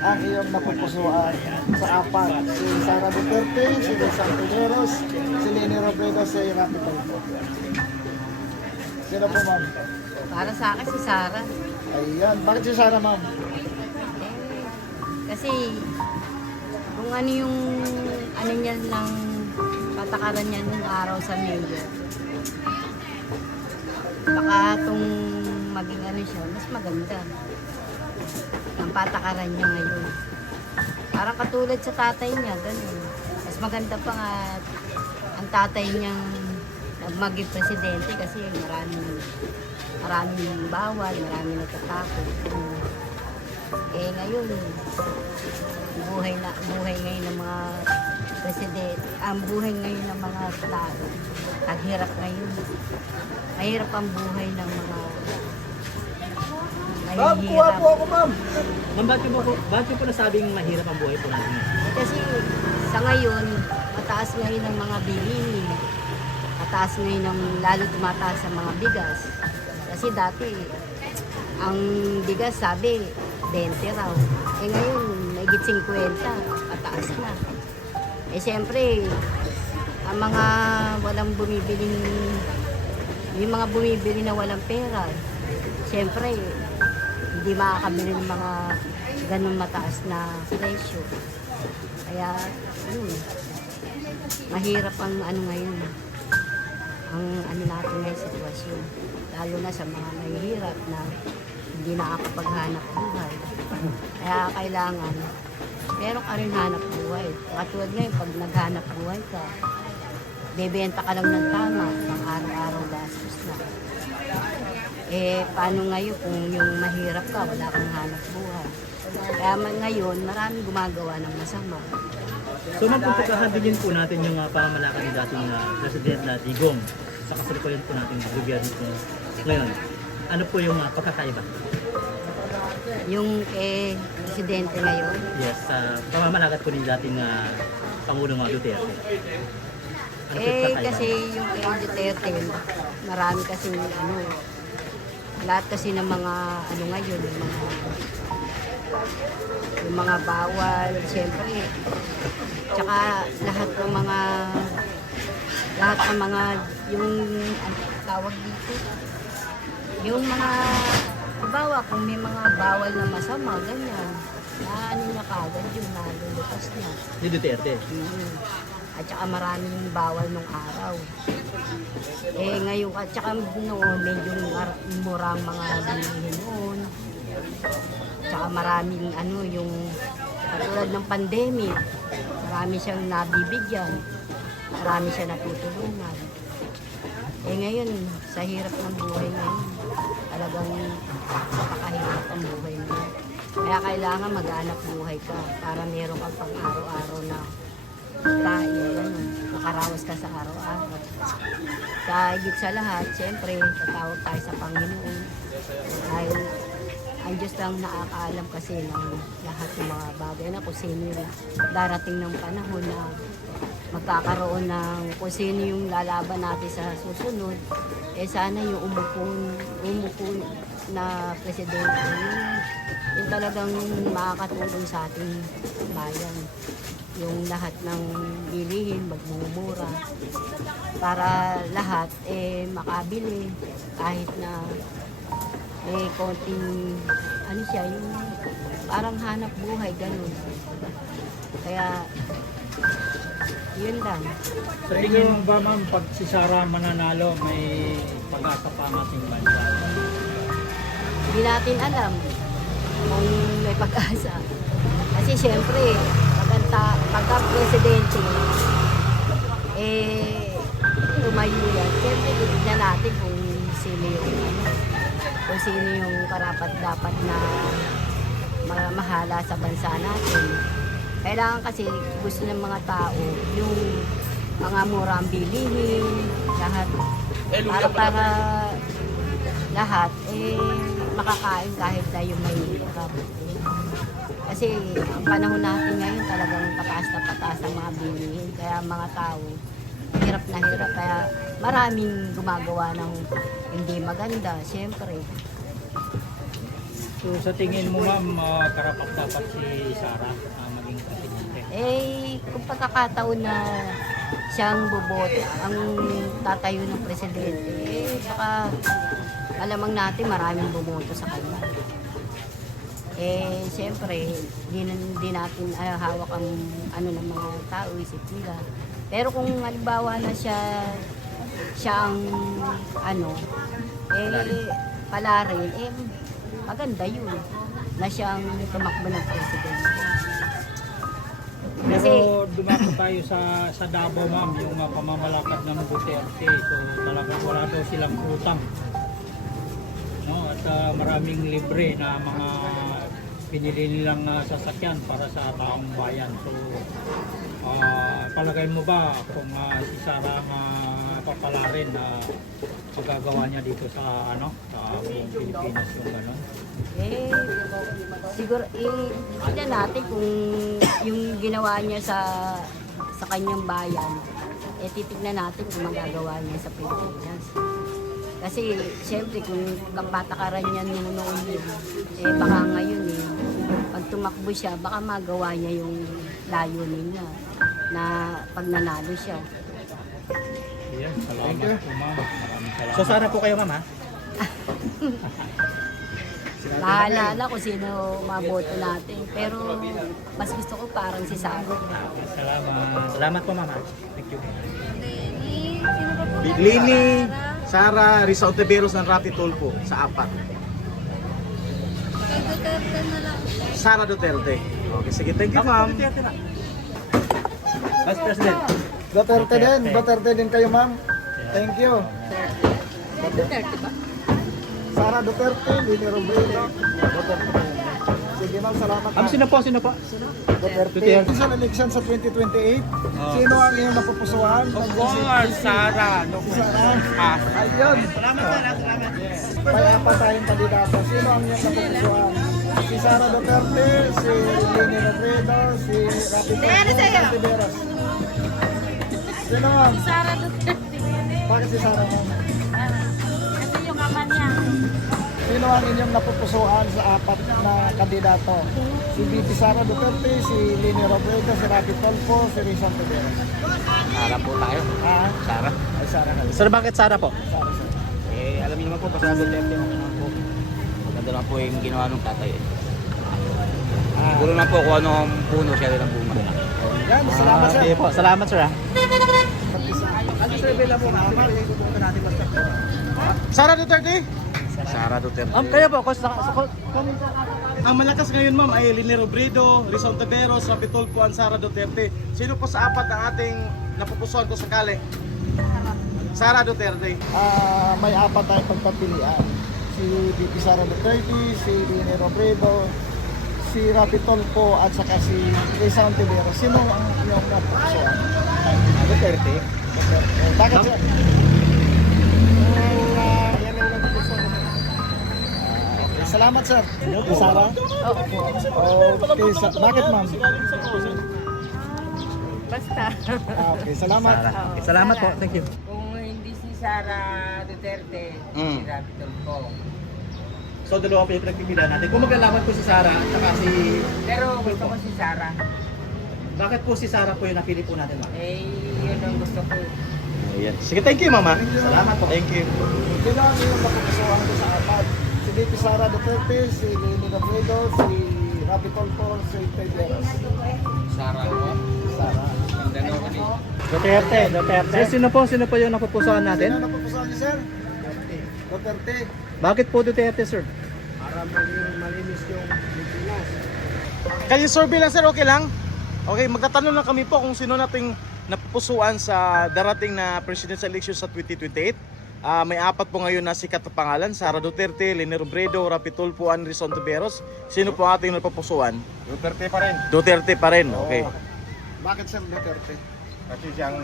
ang iyong napupusuan sa apat. Si Sara Duterte, si Rizal Pineros, si Leni Robredo, si Rapi Tulfo. Sino po, ma'am? Para sa akin si Sara. Ayan. Bakit si Sara, ma'am? Kasi kung ano yung ano niya ng patakaran niya nung araw sa mayor. Baka itong maging ano siya, mas maganda. Ang patakaran niya ngayon. Parang katulad sa tatay niya, ganun. Mas maganda pa nga ang tatay niyang maging presidente kasi maraming bawal, maraming natatakot. Eh ngayon, buhay ngayon ng mga presidente, ang buhay ngayon ng mga tao, naghirap ngayon. Mahirap ang buhay ng mga Ma'am, kuha po ako, ma'am. Ma'am, bakit po nasabing mahirap ang buhay po natin? Kasi sa ngayon, mataas ngayon ang mga bilihin. Mataas ngayon ang lalo tumataas ang mga bigas. Kasi dati, ang bigas sabi, 20 raw. Eh ngayon, mahigit 50, mataas na. Eh siyempre, ang mga walang bumibiling, yung mga bumibili na walang pera, siyempre, hindi makakabili ng mga ganun mataas na presyo. Kaya, yun, mahirap ang ano ngayon, ang ano natin ngayon sitwasyon. Lalo na sa mga mahihirap na hindi nakakapaghanap buhay. Kaya kailangan, meron ka rin hanap buhay. Katulad ngayon, pag naghanap buhay ka, bebenta ka lang ng tama, pang araw-araw gastos na. Eh, paano ngayon kung yung mahirap ka, wala kang hanap buhay? Kaya ngayon, maraming gumagawa ng masama. So ma'am, kung pagkahandilin po natin yung pamamalakad ni dating President na Digong sa kasalukuyan po natin gobyerno po ngayon, ano po yung pagkakaiba? Yung presidente ngayon, Yes, pamamalakad po ni dating Pangulong Duterte. Ano po yung pagkakaiba? kasi yung kay Duterte, marami kasi ano, lahat kasi ng mga ano ngayon, yung mga bawal, siyempre. Tsaka lahat ng mga yung ano, tawag dito. Yung mga bawa kung may mga bawal na masama, ganyan. Na ano na kagad yung nalulutas niya. Ni Duterte. At saka maraming bawal nung araw. Eh ngayon, at saka noon, medyo murang mga bilihin noon. Tsaka maraming ano, yung katulad ng pandemic, marami siyang nabibigyan, marami siyang natutulungan. Eh ngayon, sa hirap ng buhay ngayon, talagang napakahirap ang buhay ngayon. Kaya kailangan mag-aanap buhay ka para meron kang pang-araw-araw na tayo, makarawas ka sa araw-araw. Sa higit sa lahat, siyempre, tatawag tayo sa Panginoon. Dahil ang Diyos lang nakakaalam kasi ng lahat ng mga bagay na kung sino yung darating ng panahon na magkakaroon ng kung sino yung lalaban natin sa susunod. Eh sana yung umupo na presidente, yung talagang makakatulong sa ating bayan. Yung lahat ng bilihin, magmumura para lahat makabili kahit na konting ano siya, yung parang hanap buhay, ganun. Kaya yun lang. Sa tingin mo ba, ma'am, pag si Sara mananalo, may pag-asa pa ang ating bansa? Hindi natin alam kung may pag-asa. Kasi syempre, pagka-presidente, tumayo yan. Syempre, tignan natin kung sino yung karapat-dapat na mahala sa bansa natin. Kailangan kasi gusto ng mga tao yung mga murang bilihin, lahat. Para lahat, makakain kahit na yung may hirap. Kasi ang panahon natin ngayon talagang pataas na pataas ang mga bilihin. Kaya mga tao, hirap na hirap. Kaya maraming gumagawa ng hindi maganda, siyempre. So sa tingin mo ma'am, karapat dapat si Sara maging presidente? Kung pagkakataon na siyang boboto, ang tatayo ng presidente, baka alamang natin maraming bumoto sa kanya. Siyempre, di natin hawak ang ano ng mga tao, isip nila. Pero kung halimbawa na siya ang ano, pala rin, maganda yun na siyang tumakbo ng presidente. Kasi, Pero dumako tayo sa Davao ma'am, yung pamamalakad ng Duterte. So talagang wala daw silang utang. No? At maraming libre na mga pinili nilang sasakyan para sa taong bayan. So palagay mo ba kung si Sara papalarin na magagawa niya dito sa sa buong Pilipinas yung gano'n? siguro, tignan natin kung yung ginawa niya sa kanyang bayan, titignan natin kung magagawa niya sa Pilipinas. Kasi, siyempre, kung patakaran niya nung noon yun, baka ngayon pag tumakbo siya, baka magawa niya yung layunin niya na pag nanalo siya. Yes, salamat po ma'am. Maraming salamat. So Sara po kayo ma'am ha? Bahala na kung sino maboto natin. Pero mas gusto ko parang si Sara. Salamat. Salamat po ma'am ha? Thank you. Lini, Sara, Risa Ontiveros ng Rapi Tulfo sa apat. Sara Duterte. Okay, sige. Thank you, ma'am. Vice President. Duterte din kayo, ma'am. Thank you. Sara Duterte, Lini Robredo, Duterte. Sige ma'am, salamat. Sino po? Duterte. Sa election sa 2028, sino ang iyong napupusuan? Of course, Sara. Sara. Ayun. Salamat. May apat tayong kandidato. Sino ang iyong napupusuan? Si Sara Duterte, si Lini Robredo, si Rapi Tulfo, Sino ma'am? Sara Duterte. Bakit si Sara ma'am? Ito yung ama niya. Sino ang inyong napupusuan sa apat na kandidato? Si VP Sara Duterte, si Lini Robredo, si Rapi Tulfo, si Risa Ontiveros. Sara po tayo. Sara. Ay, Sara ka. Sir, bakit Sara po? Sara, sir. Alam niyo naman po, basta Duterte okay naman po. Maganda lang po yung ginawa ng tatay. Siguro lang po kung ano ang puno siya rin ang bunga. Yan, salamat sir. Sige po, salamat sir ha? Sara Duterte? Sara Duterte. Kayo po, Ang malakas ngayon, ma'am, ay Lini Robredo, Risa Ontiveros, Rapi Tulfo, and Sara Duterte. Sino po sa apat ng ating napupusuan ko sakali? Sara Duterte. May apat tayong pagpapilian. Si VP Sara Duterte, si Lini Robredo, si Rapi Tulfo, at saka si Risa Ontiveros. Sino ang inyong napupusuan? Duterte. Bakit sir? Salamat sir. Si Sara? Okay, bakit ma'am? Basta. Okay, salamat. Okay, salamat po, thank you. Kung hindi si Sara Duterte, si Rapi Tulfo. So dalawa po yung pinagpipilian natin. Kung maglalaban po si Sara at saka si... Pero gusto ko si Sara. Bakit po si Sara po yung napili po natin ma'am? Yun ang gusto ko. Ayan. Sige, thank you, mama. Salamat po. Thank you. Sino ang inyong napupusuan ko sa apat? Si VP Sara Duterte, si Lini Robredo, si Rapi Tulfo, si Ontiveros. Sara ko. Sara. Duterte. Sino po yung napupusuan Sino natin? ang napupusuan niyo sir? Duterte. Bakit po Duterte sir? Para maging malinis yung Pilipinas. Kayo survey lang, sir, okay lang? Okay, magtatanong lang kami po kung sino nating napupusuan sa darating na presidential election sa 2028. May apat po ngayon na sikat na pangalan, Sara Duterte, Lini Robredo, Rapi Tulfo, and Risa Ontiveros. Sino po ating napupusuan? Duterte pa rin. Duterte pa rin, okay. Bakit sir Duterte? Kasi siyang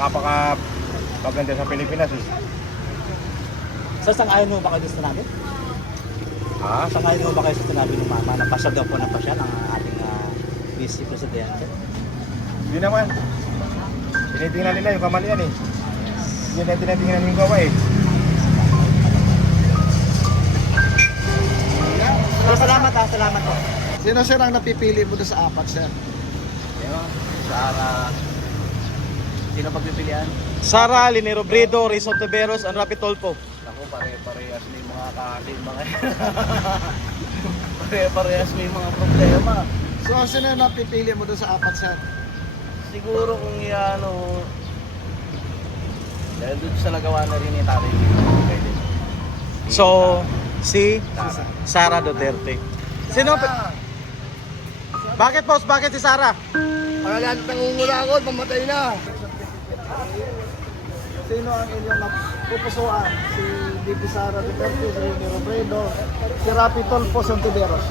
nakapaganda sa Pilipinas eh. So sang-ayon mo ba kayo sa namin? Ha? Sang-ayon mo ba kayo sa sinabi ng mama na pasya daw po na pasya ng ating Vice Presidente? Hindi naman. Tinitingnan nila yung kamalian eh. Hindi na tinitingnan yung gawa eh. Salamat salamat po. Sino sir ang napipili mo doon sa apat, sir? Sino pagpipilian? Sara, Linero Bredo, Rizal Tiberos, and Rapi Tolpo. Ako pare-parehas may mga kalim mga pare-parehas may mga problema. So, sino ang napipili mo doon sa apat, sir? Siguro kung ano dahil doon sa nagawa na rin ni Tatay pwede. So, si Sara Duterte. Sino? Bakit boss? Bakit si Sara? Para lahat nangungula ako, mamatay na. Sino ang inyong napupusuan? Si VP Sara Duterte, si Rene Robredo, si Rapi Tolpo, Santiveros.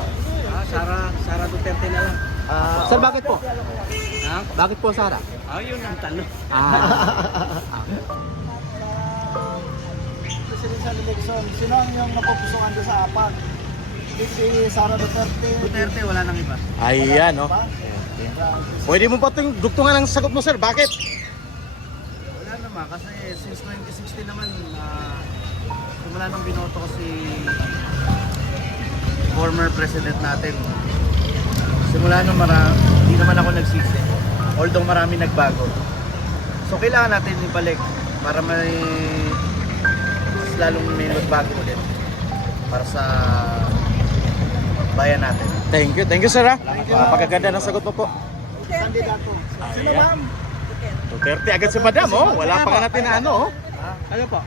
Sara Duterte na lang. Sir, bakit po? Ha? Bakit po Sara? Yun ang tanong. Presidential election, sino ang inyong napupusuan doon sa apat? Si Sara Duterte. Duterte wala nang iba. Ayan, no? Pwede mo pa itong dugtungan ang sagot mo, sir. Bakit? Wala naman kasi since 2016 naman simula nung binoto ko si former president natin. Simula nung hindi naman ako nagsisi. Although marami nagbago. So kailangan natin ibalik para may lalong may magbago ulit para sa bayan natin. Thank you, sir, ha? Napakaganda ng sagot mo po. Kandidato. Sino ma'am? Duterte agad si madam, oh. Wala pa nga natin na ano, oh. Ano po?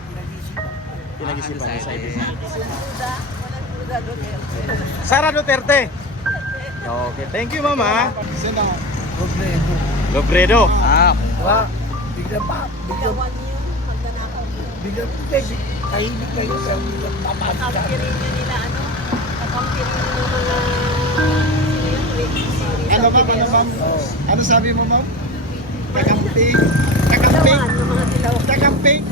Pinag-isipan niya sa ibig. Sara Duterte. Okay, thank you, mama. Sino? Robredo. Lobredo. Bigla pa. Bigla tahimik kayo sa papasok. Ano ma'am? Ano sabi mo ma'am? Kakamping. Kakamping. Kakamping.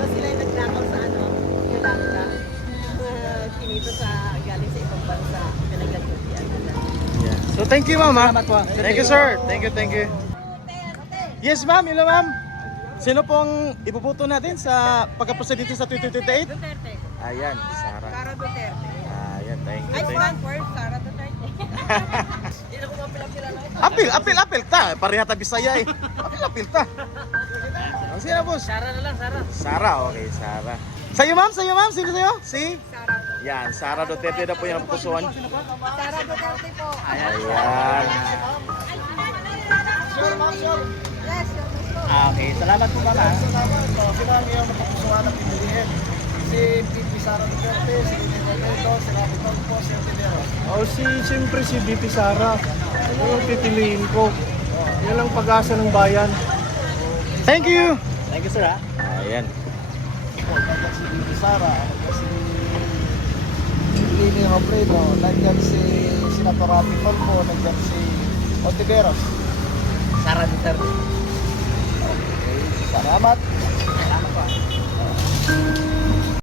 Sila yung nagnakaw sa ano, Yolanda. Kinito sa galing sa ibang bansa. Pinagagutian nila. So, thank you, mama. Thank you, sir. Thank you. Yes, ma'am. Hello, ma'am. Sino pong ipuputo natin sa pagka-presidente sa 2028? Duterte. Ayan, Sara. Sara Duterte. Ayan, thank Ay, you. Stanford, Sara Duterte. Hindi na ko mapilapila na ito. Apil ta. Pareha ta Bisaya eh. Apil ta. Ang sino, boss? Sara na lang, Sara. Sara, okay, Sara. Sa'yo, ma'am? Sino sa'yo? Si? Sara. Yan, Sara Duterte na po yung napupusuan. Sara Duterte po. Ayan. Sure, ma'am, sure. Yes, Okay, salamat po mama. Sino ang iyong napupusuan ng pipiliin? Si VP Sara Duterte, si Rene Robredo, si Rapi Tolpo, si Santiveros. Siyempre si BP Sara. Ano yung pipiliin ko? Yan ang pag-asa ng bayan. Thank you. Thank you sir ha. Ayan. Nandiyan si VP Sara, nandiyan si Rene Robredo, nandiyan si Senator Rapi Tolpo, nandiyan si Santiveros. Sara Duterte. Salamat.